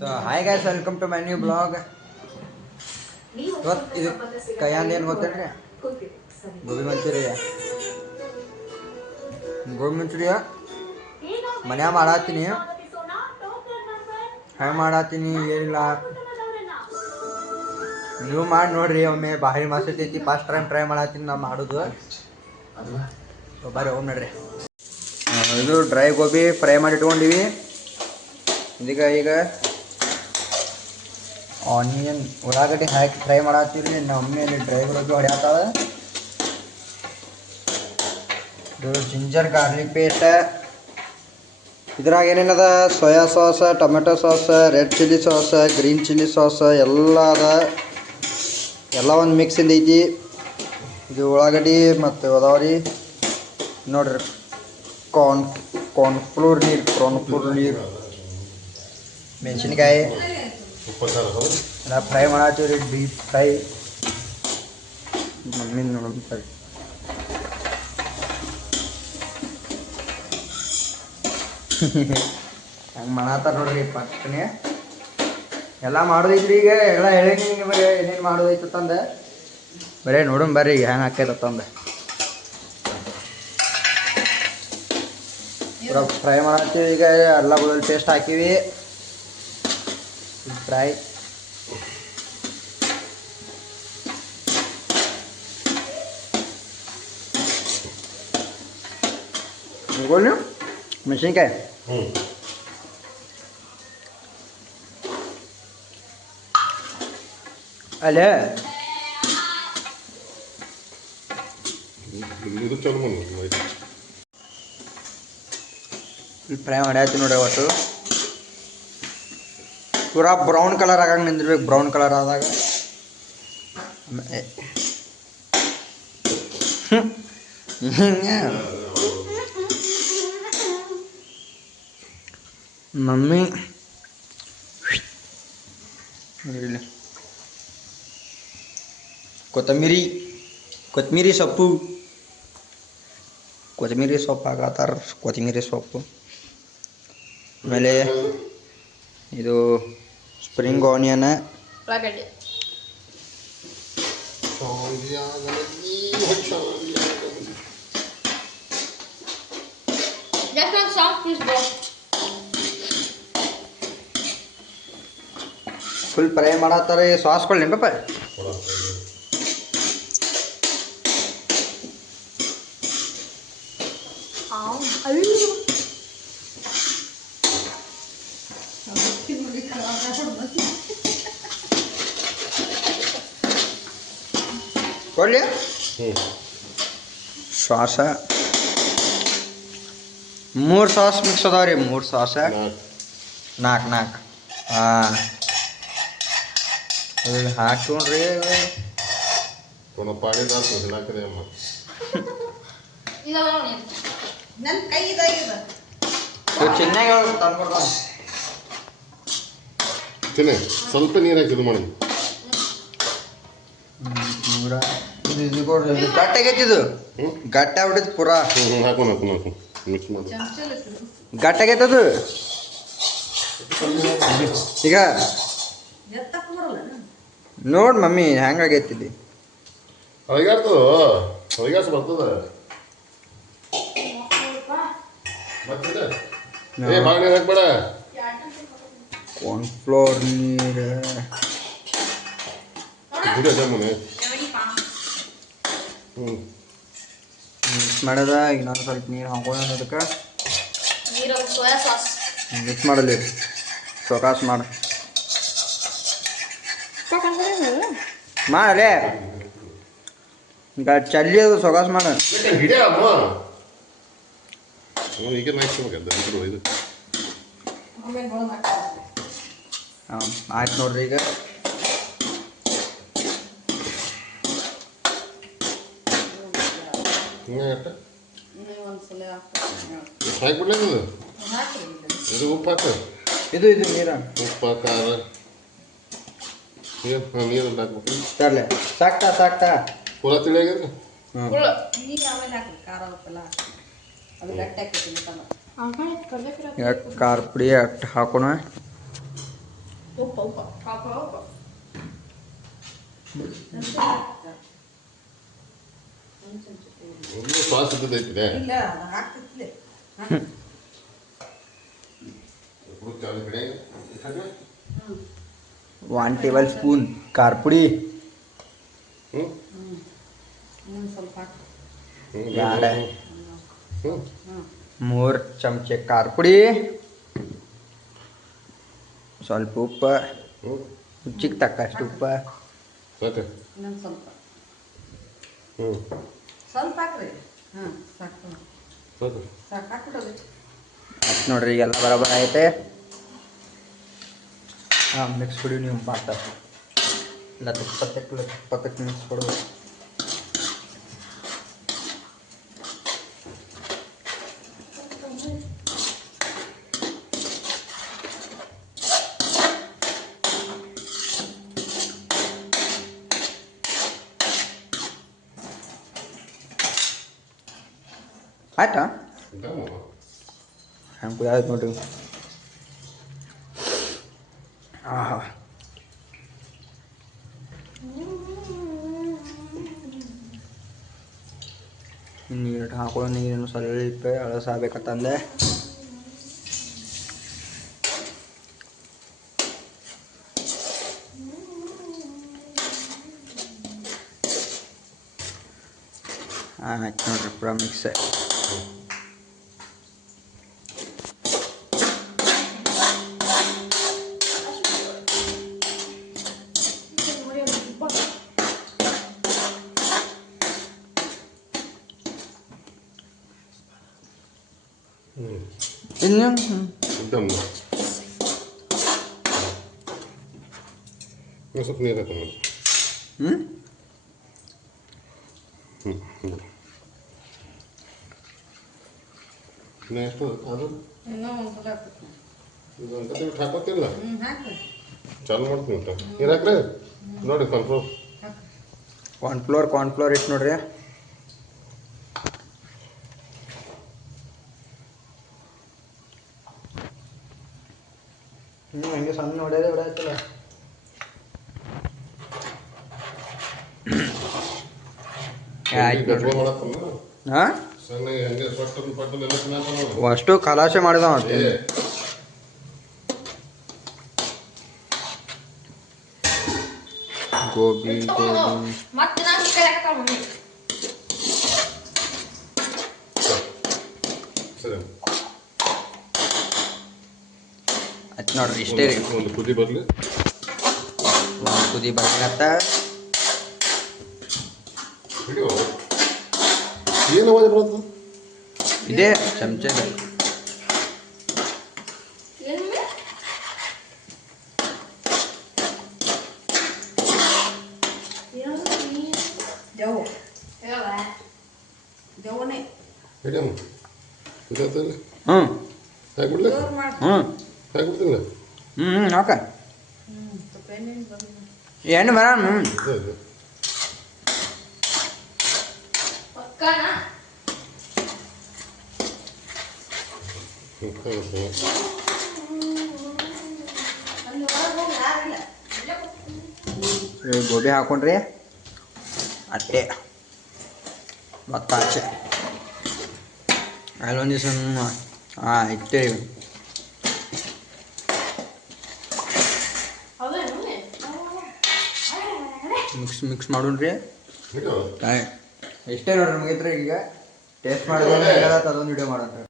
So hi guys, welcome to my new blog. ಇವತ್ತು ಇದು ಕೈಯಾಂದ ಏನು ಗೊತ್ತೇನ್ರಿ? ಗೋಬಿ ಮಂಚೂರಿಯ ಮನ್ಯಾಗ ಮಾಡತ್ತೀನಿ. ಹೆಂಗೆ ಮಾಡತ್ತೀನಿ ಏನಿಲ್ಲ ನೀವು ಮಾಡಿ ನೋಡ್ರಿ. ಒಮ್ಮೆ ಭಾರಿ ಮಸ್ತ್ ಐತಿ. ಫಸ್ಟ್ ಟೈಮ್ ಟ್ರೈ ಮಾಡತ್ತೀನಿ ನಾ ಮಾಡೋದು. ಬರ್ರಿ ಹೋಗಿ ನೋಡ್ರಿ. ಇದು ಡ್ರೈ ಗೋಬಿ ಫ್ರೈ ಮಾಡಿ ಇಟ್ಕೊಂಡಿವಿ. ಇದಕ್ಕೆ ಈಗ ಆನಿಯನ್ ಉಳ್ಳಾಗಡ್ಡಿ ಹಾಕಿ ಫ್ರೈ ಮಾಡತ್ತೀವಿ. ನಮ್ಮ ಮಮ್ಮಿ ಡ್ರೈ ಗೋಬಿ ಹೊಡ್ಯಾತಾವೆ. ಇದು ಜಿಂಜರ್ ಗಾರ್ಲಿಕ್ ಪೇಸ್ಟ್. ಇದ್ರಾಗ ಏನೇನದ soya sauce, tomato sauce, red chilli sauce, green chilli sauce ಎಲ್ಲ ಅದ. ಎಲ್ಲ ಒಂದು ಮಿಕ್ಸಿಂದ ಐತಿ. ಇದು ಉಳ್ಳಾಗಡ್ಡಿ ಮತ್ತು ಅದಾವ್ರಿ ನೋಡ್ರಿ. ಕಾರ್ನ್ಫ್ಲೋರ್ ನೀರು ಮೆಣಸಿನ್ಕಾಯಿ ಎಲ್ಲ ಫ್ರೈ ಮಾಡತ್ತೀವಿ ರೀ. ಡೀಪ್ ಫ್ರೈ ಮಮ್ಮಿ ನೋಡ್ತಾರೆ. ಹಂಗೆ ಮಾಡತ್ತಾರ ನೋಡ್ರಿ. ಪಕ್ಕನೆ ಎಲ್ಲ ಮಾಡೋದೈತ್ರಿ. ಈಗ ಎಲ್ಲ ಹೇಳೀನಿ ನಿಮಗೆ ಏನೇನು ಮಾಡೋದೈತೆ ತಂದೆ. ಬರೀ ನೋಡೋಣ ಬರ್ರಿ ಈಗ ಹೆಂಗೆ ಹಾಕೈತೆ ತಂದೆ. ಪೂರ ಫ್ರೈ ಮಾಡತ್ತೀವಿ. ಈಗ ಎಲ್ಲ ಬೆಳ್ಳುಳ್ಳಿ ಪೇಸ್ಟ್ ಹಾಕಿವಿ. ಫ್ರೈ ನೀವು ಮೆಣಸಿನ್ಕಾಯಿ ಅಲ್ಲೇ ಫ್ರೈ ಮಾಡ್ಯಾತಿ ನೋಡ್ರಿ. ಒಟ್ಟು ಪೂರಾ ಬ್ರೌನ್ ಕಲರ್ ಆಗಂಗೆ ನಿಂದಿರ್ಬೇಕು. ಬ್ರೌನ್ ಕಲರ್ ಆದಾಗ ಮಮ್ಮಿ ಕೊತ್ತಂಬರಿ ಸೊಪ್ಪು ಹಾಕತ್ತಾರ. ಕೊತ್ತಂಬರಿ ಸೊಪ್ಪು ಆಮೇಲೆ ಇದು ಸ್ಪ್ರಿಂಗ್ ಆನಿಯನ್, ಫುಲ್ ಫ್ರೈ ಮಾಡತ್ತಾರೆ. ಸಾಸ್ಗಳು ನೆನಪ ಕೊಡ್ಲಿ. ಸಾಸ 3 ಸಾಸ್ ಮಿಕ್ಸ್ ಅದಾವ್ರಿ. 3 ಸಾಸ 4 ಹಾಂ ಹಾಕೊಂಡ್ರಿ. ಸ್ವಲ್ಪ ನೀರು ಹಾಕಿ ಇದು ಮಾಡಿ ಗಟ್ಟಾಗೈತಿ. ಇದು ಗಟ್ಟ ಆಗ್ಬಿಟ್ಟೈತಿ ಪೂರಾ. ಹಾಕೋಣ ಮಿಕ್ಸ್ ಮಾಡಿ ಗಟ್ಟಾಗೈತದು. ಈಗ ನೋಡ್ ಮಮ್ಮಿ ಹೆಂಗಾಗೈತಿ. ಹೊಯ್ಗಾಡ್ಸ ಬರ್ತದ. ಹಾಕ್ಬೇಡ. ಕಾರ್ನ್ಫ್ಲೋರ್ ನೀರು ಮಿಕ್ಸ್ ಮಾಡದ. ಈಗ ನಾನು ಸ್ವಲ್ಪ ನೀರು ಹಾಕೋಣ. ಅದಕ್ಕೆ ಮಿಕ್ಸ್ ಮಾಡಲಿ. ಸೊಕಾಸ್ ಮಾಡಲೇ ಈಗ ಚಲ್ಲಿ ಅದು ಸೊಕಾಸ್ ಮಾಡ. ಆಯ್ತು ನೋಡ್ರಿ. ಈಗ ಉಪ್ಪು ಹಾಕ. ಇದು ನೀರ ಉಪ್ಪು ಖಾರ ನೀರು ಹಾಕ್ಬೇಕು. ತರಲೆ ಸಾಕ್ತಾ ಪೂರ ತಿಳಿಯಾಗಿದ್ರೆ ಖಾರ ಪುಡಿ ಅಷ್ಟು ಹಾಕೋಣ. ಉಪ್ಪು ಉಪ್ಪು ಪಾಪ ಉಪ್ಪು ಒಂದು ಸಾಸ್ ಇದ್ದೈತಿದೆ ಇಲ್ಲ ಹಾಕ್ತಿದ್ಲೆ ಚಾಲು ಕಡೆ 1 ಟೇಬಲ್ ಸ್ಪೂನ್ ಖಾರ ಪುಡಿ, ಹ್ಞೂ ಸ್ವಲ್ಪ ಹಾಕು ಎರಡು ಹ್ಞೂ 3 ಚಮಚೆ ಖಾರ ಪುಡಿ, ಸ್ವಲ್ಪ ಉಪ್ಪು, ಹ್ಞೂ ರುಚಿಗೆ ತಕ್ಕಷ್ಟು ಉಪ್ಪು, ಸಾಕು ಇನ್ನೊಂದು ಸ್ವಲ್ಪ ಹ್ಞೂ ಸ್ವಲ್ಪ ಹಾಕ್ರಿ ಹಾಂ ಸಾಕು ಸಾಕು ಸಾಕು ಹಾಕ್ಬಿಡೋದು ಆಯ್ತು ನೋಡ್ರಿ ಈಗೆಲ್ಲ ಬರೋಬ್ಬರ ಐತೆ. ಹಾಂ ಮಿಕ್ಸ್ ಕೊಡಿ ನೀವು ಮಾಡ್ತಾ ಇಲ್ಲ ಇಪ್ಪತ್ತಕ್ಕೆ ಮಿಕ್ಸ್ ಕೊಡ್ಬೇಕು. ಆಯ್ತಾ ಹಂಗೆ ಕುದಿಯಾಯ್ತು ನೋಡ್ರಿ. ಆಹಾ ನೀರು ಹಾಕೊಳ್ಳೋ ನೀರನ್ನು ಸ್ವಲ್ಪ ಅಳಸಾಗಬೇಕಂತಂದೆ. ಆಯ್ತು ನೋಡ್ರಿ ಪೂರ ಮಿಕ್ಸ್. ಇನ್ನು एकदम ಸ್ವಲ್ಪ ನೀರು ಹಾಕೋಣ ಹ್ಞೂ ಇನ್ನು ಎಷ್ಟು ಅದು ಇನ್ನೂ ಒಂದು ಸ್ವಲ್ಪ ಹಾಕ್ಬೇಕು ಇದು ಅಂತ ಬಿಟ್ಟು ಹಾಕೋತಿಲ್ಲ ಹಾಕ್ರಿ ಚಾಲು ಮಾಡ್ತೀನಿ ಊಟ ನೀರು ಹಾಕ್ರಿ ನೋಡಿ ಸ್ವಲ್ಪ ಹಾಕ್ರಿ ಕಾರ್ನ್ಫ್ಲೋರ್ ಇಟ್ಟು ನೋಡ್ರಿ. ಹಂಗೆ ಸಣ್ಣ ನೋಡ್ಯಾರೆ ಬಿಡಾಯ್ತಲ್ಲ. ಆಯ್ತು ನೋಡ್ರಿ. ಹಾಂ ಸಣ್ಣ ಹಂಗೆ ಸೊಟ್ಟನ್ನು ಪಟ್ಟಲು ಎಲ್ಲ ತಿನ್ನತ್ತ ನೋಡಿ ಅಷ್ಟು ಖಲಾಸೆ ಮಾಡಿದ ಮತ್ತೆ ಗೋಬಿ ಮತ್ತೆ ನಾನು ಈ ಕಡೆ ಹಾಕ್ತಾಳ ಮಮ್ಮಿ ಸರಿ ಆಯ್ತು ನೋಡ್ರಿ ಇಷ್ಟೇ ರೀ. ಒಂದು ಕುದಿ ಬರಲಿ ಒಂದು ಕುದಿ ಬರ್ಲಿಕತ್ತ. ಹಿಡಿಯೋ ಏನು ಅವಾಜ್ ಬರುತ್ತೆ ಇದೇ ಚಮಚೆ ಜವು ಜವನೇ ಹಿಡಿಯಮ್ಮ ಕುದಿಯತ್ತಲ್ಲ ಹ್ಞೂ ಹಾಕ್ಬಿಡ್ಲಿ ಜೋರು ಮಾಡಿ ಹಾಕ್ಬಿಡ್ತಿಲ್ಲ ಓಕೆ ಸ್ವಲ್ಪ ಎಣ್ಣೆ ಬಂದು ಎಣ್ಣೆ ಬರ ಇದು ಪಕ್ಕನಾ ಅಲ್ಲಿ ಹೊರಗೆ ಹೋಗಿ ಯಾರಿಲ್ಲ ಇಲ್ಲೇ ಕೂತ್ಕೊಂಡು. ಗೋಬಿ ಹಾಕೊಂಡ್ರಿ ಅಟ್ಟೆ ಭತ್ತ ಆಚೆ ಅಲ್ಲೊಂದು ದಿವಸ ಹಾಂ ಇಟ್ಟೇರಿ ಹೌದೇನು ಮಿಕ್ಸ್ ಮಾಡೋಣ್ರಿ. ಹಿಡಿಯೋ ಇಷ್ಟೇ ನೋಡ್ರಿ ಮುಗಿತ್ರಿ. ಈಗ ಟೇಸ್ಟ್ ಮಾಡಿದ್ರೆ ಅದೊಂದು ವಿಡಿಯೋ ಮಾಡೋಣ.